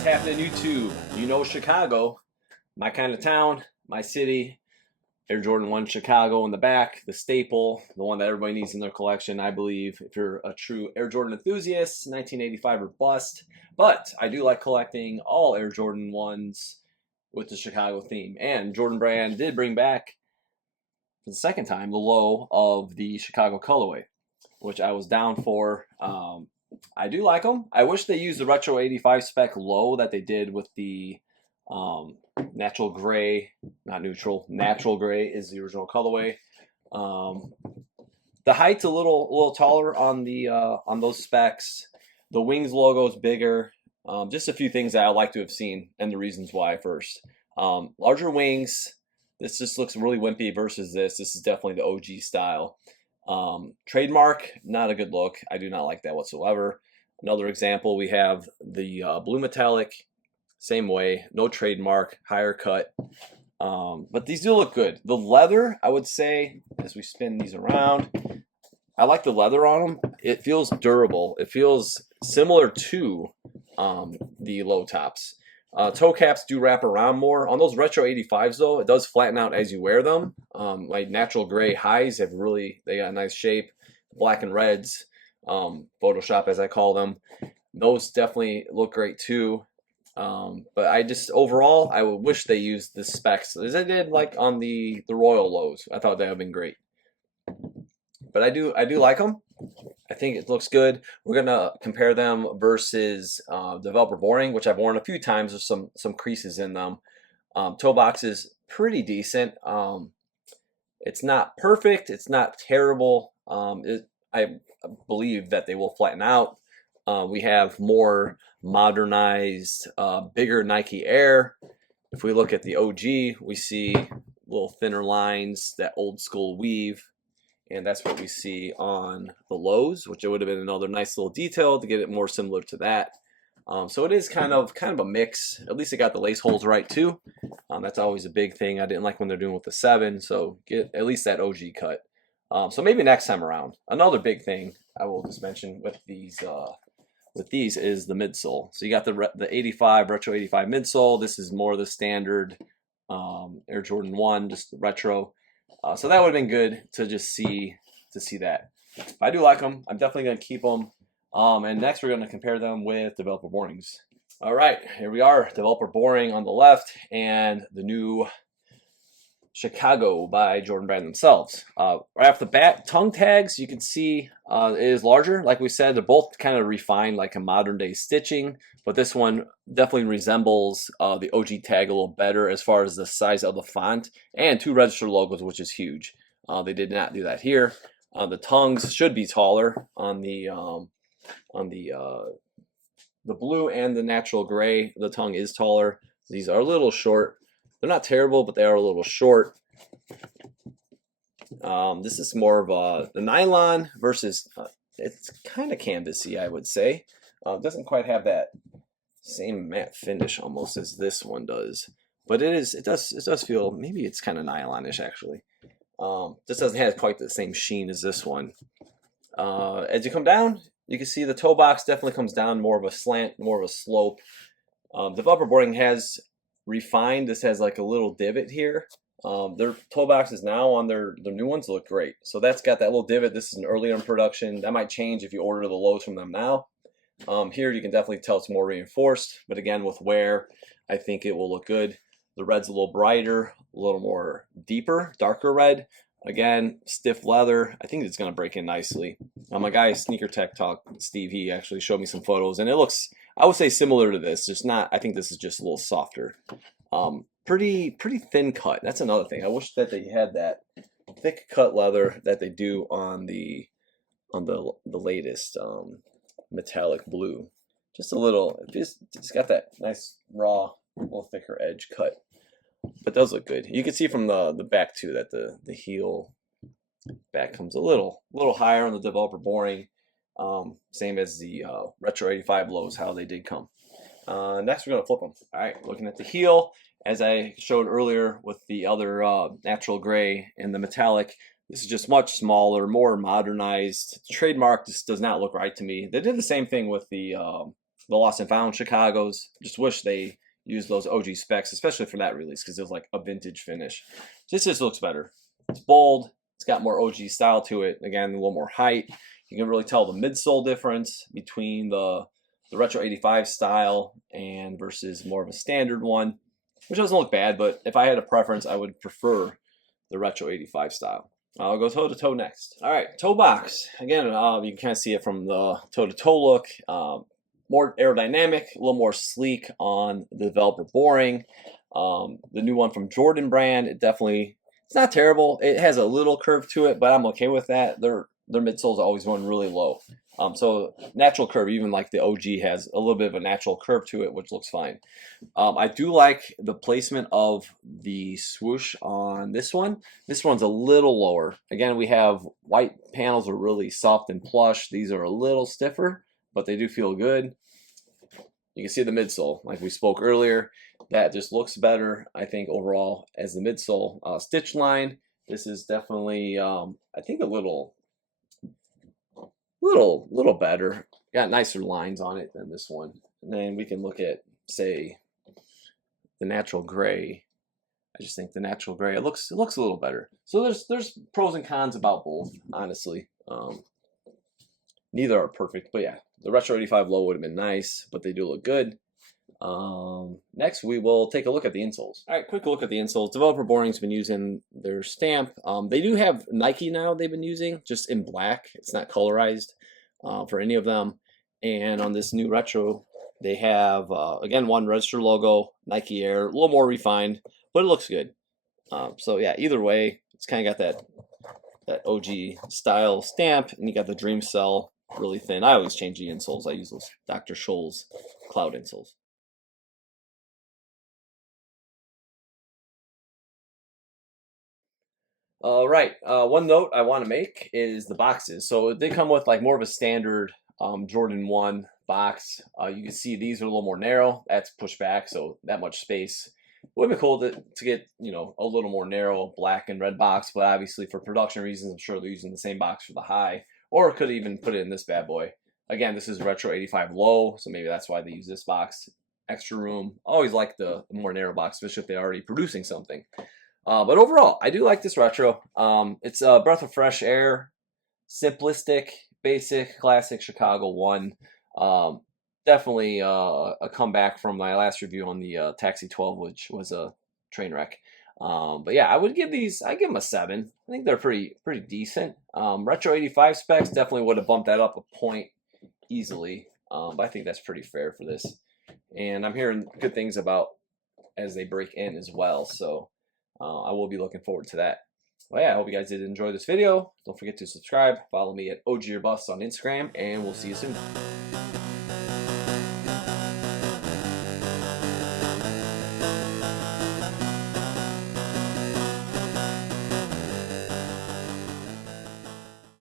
What's happening, YouTube? You know Chicago, my kind of town, my city. Air Jordan 1 Chicago in the back, the staple, the one that everybody needs in their collection, I believe, if you're a true Air Jordan enthusiast, 1985 or bust. But I do like collecting all Air Jordan 1s with the Chicago theme. And Jordan Brand did bring back, for the second time, the low of the Chicago colorway, which I was down for. I do like them. I wish they used the Retro 85 spec low that they did with the natural gray, not neutral. Natural gray is the original colorway. The height's a little taller on the on those specs. The wings logo is bigger. Just a few things that I'd like to have seen and the reasons why first. Larger wings. This just looks really wimpy versus this. This is definitely the OG style. Trademark, not a good look. I do not like that whatsoever. Another example, we have the blue metallic, same way, no trademark, higher cut. But these do look good. The leather, I would say, as we spin these around, I like the leather on them. It feels durable. It feels similar to the low tops. Toe caps do wrap around more. On those Retro 85s though, it does flatten out as you wear them. Like natural gray highs have really, they got a nice shape. Black and reds, Photoshop as I call them, those definitely look great too. But I just, overall, I would wish they used the specs as they did like on the Royal lows. I thought that would have been great. But I do like them. I think it looks good. We're gonna compare them versus Developer Boring, which I've worn a few times. There's some creases in them. Toe box is pretty decent. It's not perfect. It's not terrible. I believe that they will flatten out. We have more modernized, bigger Nike Air. If we look at the OG, we see little thinner lines, that old school weave. And that's what we see on the lows, which it would have been another nice little detail to get it more similar to that. So it is kind of a mix. At least it got the lace holes right too. That's always a big thing. I didn't like when they're doing with the 7, so get at least that OG cut. So maybe next time around. Another big thing I will just mention with these is the midsole. So you got the 85 Retro 85 midsole. This is more the standard Air Jordan 1, just the retro. So that would have been good to just see that. I do like them. I'm definitely going to keep them. And next we're going to compare them with Developer Borings. All right, here we are. Developer Boring on the left and the new Chicago by Jordan Brand themselves. Right off the bat, tongue tags, you can see it is larger. Like we said, they're both kind of refined like a modern day stitching, but this one definitely resembles the OG tag a little better as far as the size of the font, and 2 register logos, which is huge. They did not do that here. The tongues should be taller on the blue and the natural gray. The tongue is taller. These are a little short. They're not terrible, but they are a little short. This is more of the nylon versus, it's kind of canvasy, I would say. It doesn't quite have that same matte finish almost as this one does, but it does feel, maybe it's kind of nylonish actually. Just doesn't have quite the same sheen as this one. As you come down, you can see the toe box definitely comes down more of a slant, more of a slope. Developer Boarding has refined. This has like a little divot here. Their toe boxes now on their new ones look great. So that's got that little divot. This is an earlier in production. That might change if you order the lows from them now. Here you can definitely tell it's more reinforced, but again with wear, I think it will look good. The red's a little brighter, a little more deeper, darker red. Again, stiff leather. I think it's going to break in nicely. My guy Sneaker Tech Talk, Steve, he actually showed me some photos, and it looks, I would say, similar to this. Just not. I think this is just a little softer. Pretty thin cut. That's another thing. I wish that they had that thick cut leather that they do on the latest metallic blue. Just a little. It's got that nice raw, little thicker edge cut. But those look good. You can see from the back too that the heel back comes a little higher on the Developer Boring. Same as the Retro 85 lows, how they did come. Next we're going to flip them. All right, looking at the heel, as I showed earlier with the other natural gray and the metallic, this is just much smaller, more modernized. The trademark just does not look right to me. They did the same thing with the the Lost and Found Chicagos. Just wish they used those OG specs, especially for that release, because it was like a vintage finish. This just looks better. It's bold. It's got more OG style to it. Again, a little more height. You can really tell the midsole difference between the Retro 85 style and versus more of a standard one, which doesn't look bad, but if I had a preference, I would prefer the Retro 85 style. I'll go toe to toe next. All right, toe box. Again, you can kind of see it from the toe to toe look. More aerodynamic, a little more sleek on the developer boring. The new one from Jordan brand, it's not terrible. It has a little curve to it, but I'm okay with that. Their midsoles always run really low. So natural curve, even like the OG has a little bit of a natural curve to it, which looks fine. I do like the placement of the swoosh on this one. This one's a little lower. Again, we have white panels are really soft and plush. These are a little stiffer, but they do feel good. You can see the midsole, like we spoke earlier. That just looks better, I think, overall as the midsole. Stitch line, this is definitely, I think, a little better. Got nicer lines on it than this one. And then we can look at, say, the natural gray. I just think the natural gray, it looks a little better. So there's pros and cons about both, honestly. Neither are perfect, but yeah, the Retro 85 low would have been nice, but they do look good. Next, we will take a look at the insoles. All right, quick look at the insoles. Developer Boring's been using their stamp. They do have Nike now they've been using, just in black. It's not colorized for any of them. And on this new Retro, they have, again, one register logo, Nike Air, a little more refined, but it looks good. So yeah, either way, it's kind of got that OG style stamp, and you got the Dream Cell really thin. I always change the insoles. I use those Dr. Scholl's Cloud insoles. All right, one note I want to make is the boxes. So they come with like more of a standard Jordan 1 box. You can see these are a little more narrow. That's pushed back, so that much space. Would be cool to get, you know, a little more narrow black and red box, but obviously for production reasons, I'm sure they're using the same box for the high, or could even put it in this bad boy. Again, this is Retro 85 low, so maybe that's why they use this box. Extra room. Always like the more narrow box, especially if they're already producing something. But overall, I do like this Retro. It's a breath of fresh air, simplistic, basic, classic Chicago 1. Definitely a comeback from my last review on the Taxi 12, which was a train wreck. But yeah, I give them a 7. I think they're pretty decent. Retro 85 specs definitely would have bumped that up a point easily. But I think that's pretty fair for this. And I'm hearing good things about as they break in as well. So I will be looking forward to that. Well, yeah, I hope you guys did enjoy this video. Don't forget to subscribe. Follow me at OG or Bust on Instagram, and we'll see you soon.